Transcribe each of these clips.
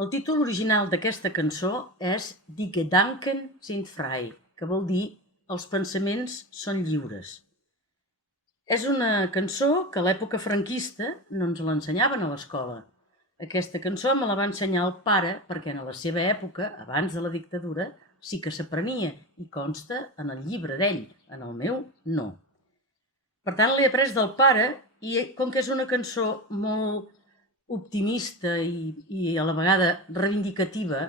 El títol original d'aquesta cançó és Die Gedanken sind frei, que vol dir Els pensaments són lliures. És una cançó que a l'època franquista no ens l'ensenyaven a l'escola. Aquesta cançó me la va ensenyar el pare perquè en la seva època, abans de la dictadura, sí que s'aprenia i consta en el llibre d'ell, en el meu no. Per tant, l'he après del pare i com que és una cançó molt optimista i a la vegada reivindicativa,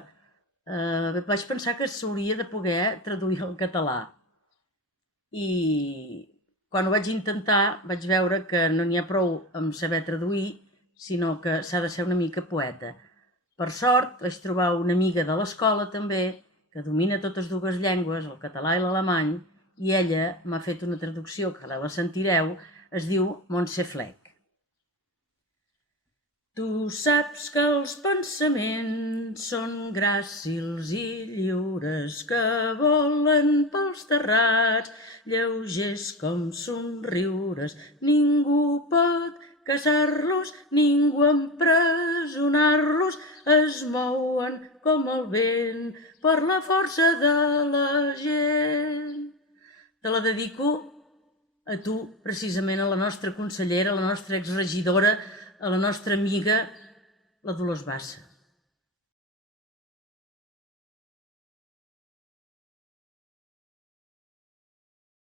vaig pensar que s'hauria de poder traduir al català. I quan ho vaig intentar vaig veure que no n'hi ha prou amb saber traduir, sinó que s'ha de ser una mica poeta. Per sort vaig trobar una amiga de l'escola també, que domina totes dues llengües, el català i l'alemany, i ella m'ha fet una traducció que ara la sentireu, es diu Montse Fleck. Tu saps que els pensaments són gràcils i lliures que volen pels terrats, lleugers com somriures. Ningú pot casar-los, ningú empresonar-los, es mouen com el vent per la força de la gent. Te la dedico a tu, precisament, a la nostra consellera, a la nostra exregidora, a la nostra amiga, la Dolors Bassa.